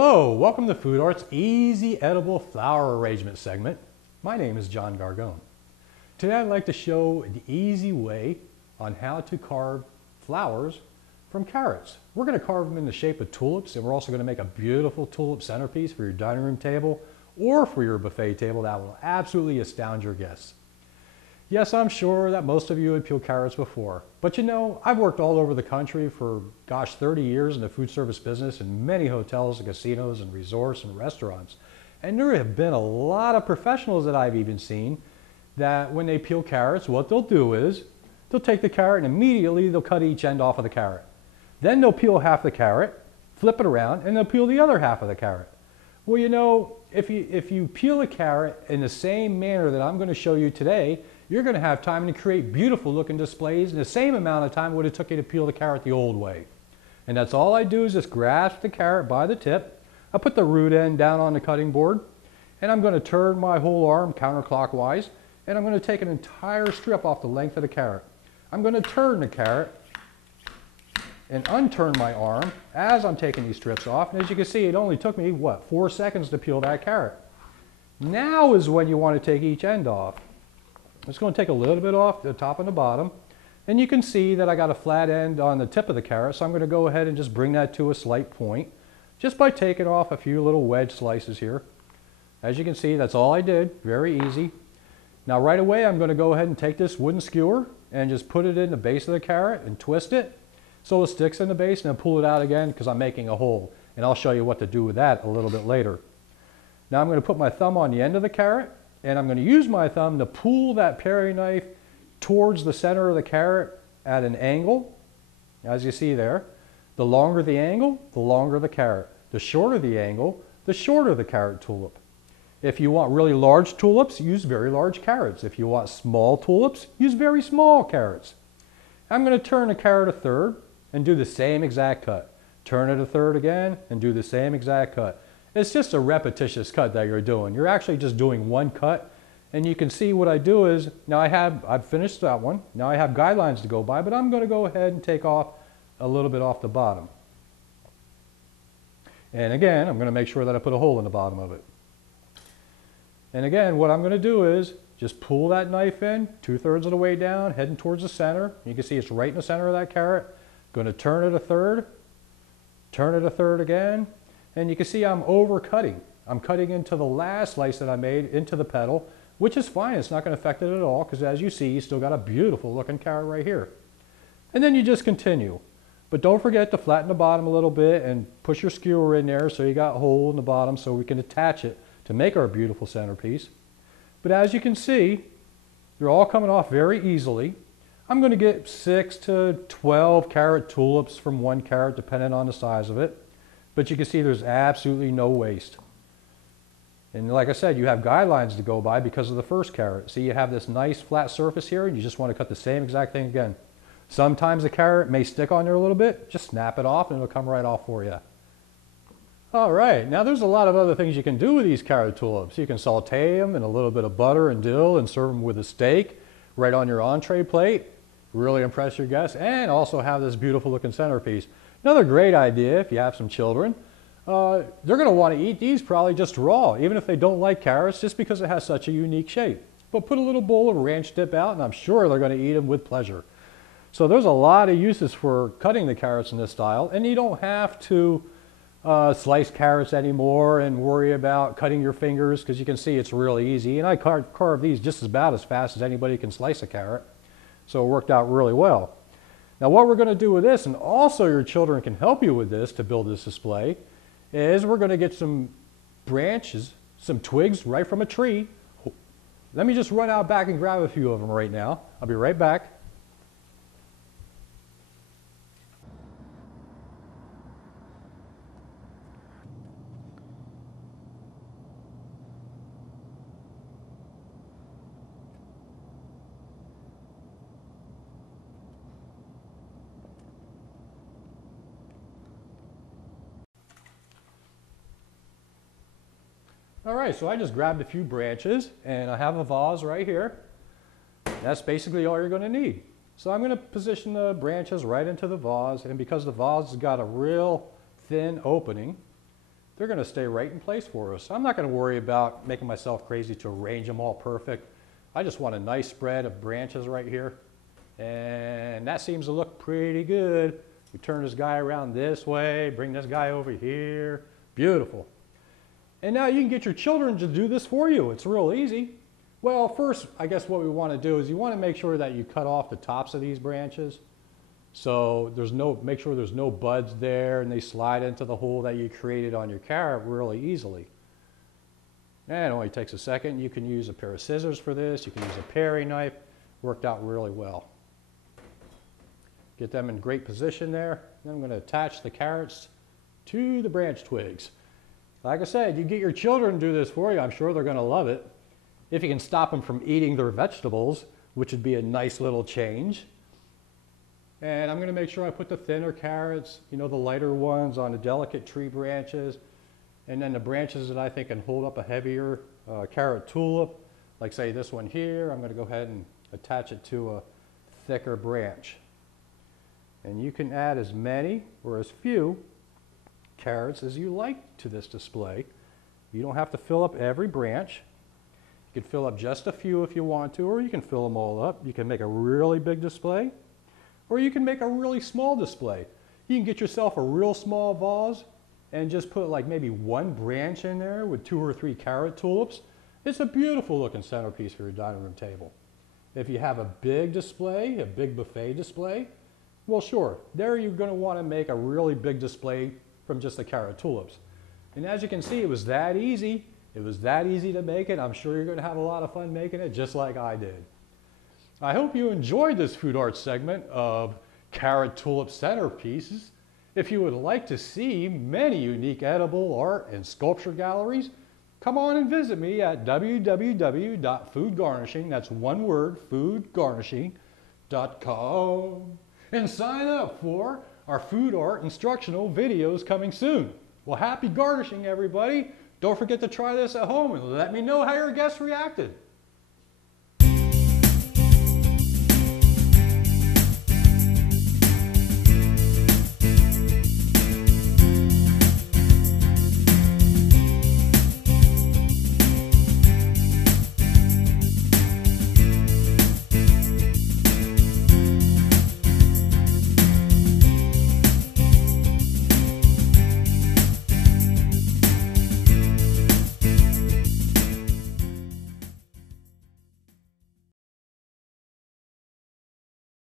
Hello, welcome to Food Art's Easy Edible Flower Arrangement segment. My name is John Gargone. Today I'd like to show the easy way on how to carve flowers from carrots. We're going to carve them in the shape of tulips, and we're also going to make a beautiful tulip centerpiece for your dining room table or for your buffet table that will absolutely astound your guests. Yes, I'm sure that most of you have peeled carrots before, but you know, I've worked all over the country for, 30 years in the food service business in many hotels and casinos and resorts and restaurants. And there have been a lot of professionals that I've even seen that when they peel carrots, what they'll do is they'll take the carrot and immediately they'll cut each end off of the carrot. Then they'll peel half the carrot, flip it around, and they'll peel the other half of the carrot. Well, you know, if you peel a carrot in the same manner that I'm going to show you today, you're going to have time to create beautiful looking displays in the same amount of time it would have took you to peel the carrot the old way. And that's all I do is just grasp the carrot by the tip. I put the root end down on the cutting board, and I'm going to turn my whole arm counterclockwise, and I'm going to take an entire strip off the length of the carrot. I'm going to turn the carrot and unturn my arm as I'm taking these strips off. And as you can see, it only took me, 4 seconds to peel that carrot. Now is when you want to take each end off. I'm just going to take a little bit off the top and the bottom. And you can see that I got a flat end on the tip of the carrot, so I'm going to go ahead and just bring that to a slight point just by taking off a few little wedge slices here. As you can see, that's all I did. Very easy. Now right away, I'm going to go ahead and take this wooden skewer and just put it in the base of the carrot and twist it so it sticks in the base, and then pull it out again because I'm making a hole. And I'll show you what to do with that a little bit later. Now I'm going to put my thumb on the end of the carrot, and I'm going to use my thumb to pull that paring knife towards the center of the carrot at an angle, as you see there. The longer the angle, the longer the carrot. The shorter the angle, the shorter the carrot tulip. If you want really large tulips, use very large carrots. If you want small tulips, use very small carrots. I'm going to turn the carrot a third and do the same exact cut. Turn it a third again and do the same exact cut. It's just a repetitious cut that you're doing. You're actually just doing one cut, and you can see what I do is, now I've finished that one. Now I have guidelines to go by, but I'm going to go ahead and take off a little bit off the bottom. And again, I'm going to make sure that I put a hole in the bottom of it. And again, what I'm going to do is just pull that knife in 2/3 of the way down, heading towards the center. You can see it's right in the center of that carrot. Going to turn it a third, turn it a third again. And you can see I'm over cutting. I'm cutting into the last slice that I made into the petal, which is fine. It's not going to affect it at all because as you see, you still got a beautiful looking carrot right here. And then you just continue. But don't forget to flatten the bottom a little bit and push your skewer in there so you got a hole in the bottom so we can attach it to make our beautiful centerpiece. But as you can see, they're all coming off very easily. I'm going to get 6 to 12 carrot tulips from one carrot depending on the size of it. But you can see there's absolutely no waste. And like I said, you have guidelines to go by because of the first carrot. See, you have this nice flat surface here and you just want to cut the same exact thing again. Sometimes the carrot may stick on there a little bit. Just snap it off and it'll come right off for you. All right, now there's a lot of other things you can do with these carrot tulips. You can saute them in a little bit of butter and dill and serve them with a steak right on your entree plate. Really impress your guests and also have this beautiful looking centerpiece. Another great idea if you have some children, they're going to want to eat these probably just raw, even if they don't like carrots, just because it has such a unique shape. But put a little bowl of ranch dip out and I'm sure they're going to eat them with pleasure. So there's a lot of uses for cutting the carrots in this style, and you don't have to slice carrots anymore and worry about cutting your fingers because you can see it's really easy. And I carve these just about as fast as anybody can slice a carrot. So it worked out really well. Now what we're going to do with this, and also your children can help you with this to build this display, is we're going to get some branches, some twigs right from a tree. Let me just run out back and grab a few of them right now. I'll be right back. All right, so I just grabbed a few branches and I have a vase right here. That's basically all you're going to need. So I'm going to position the branches right into the vase, and because the vase has got a real thin opening, they're going to stay right in place for us. I'm not going to worry about making myself crazy to arrange them all perfect. I just want a nice spread of branches right here. And that seems to look pretty good. We turn this guy around this way, bring this guy over here. Beautiful. And now you can get your children to do this for you. It's real easy. Well, first, I guess what we want to do is you want to make sure that you cut off the tops of these branches. So make sure there's no buds there and they slide into the hole that you created on your carrot really easily. And it only takes a second. You can use a pair of scissors for this. You can use a paring knife. Worked out really well. Get them in great position there. Then I'm going to attach the carrots to the branch twigs. Like I said, you get your children to do this for you. I'm sure they're going to love it. If you can stop them from eating their vegetables, which would be a nice little change. And I'm going to make sure I put the thinner carrots, the lighter ones on the delicate tree branches. And then the branches that I think can hold up a heavier carrot tulip, like say this one here, I'm going to go ahead and attach it to a thicker branch. And you can add as many or as few carrots as you like to this display. You don't have to fill up every branch. You can fill up just a few if you want to, or you can fill them all up. You can make a really big display, or you can make a really small display. You can get yourself a real small vase and just put like maybe one branch in there with 2 or 3 carrot tulips. It's a beautiful looking centerpiece for your dining room table. If you have a big display, a big buffet display, well sure, there you're going to want to make a really big display from just the carrot tulips. And as you can see, it was that easy. It was that easy to make it. I'm sure you're going to have a lot of fun making it just like I did. I hope you enjoyed this food arts segment of carrot tulip centerpieces. If you would like to see many unique edible art and sculpture galleries, come on and visit me at www.foodgarnishing, that's one word, foodgarnishing.com, and sign up for our food art instructional videos coming soon. Well, happy garnishing, everybody. Don't forget to try this at home and let me know how your guests reacted.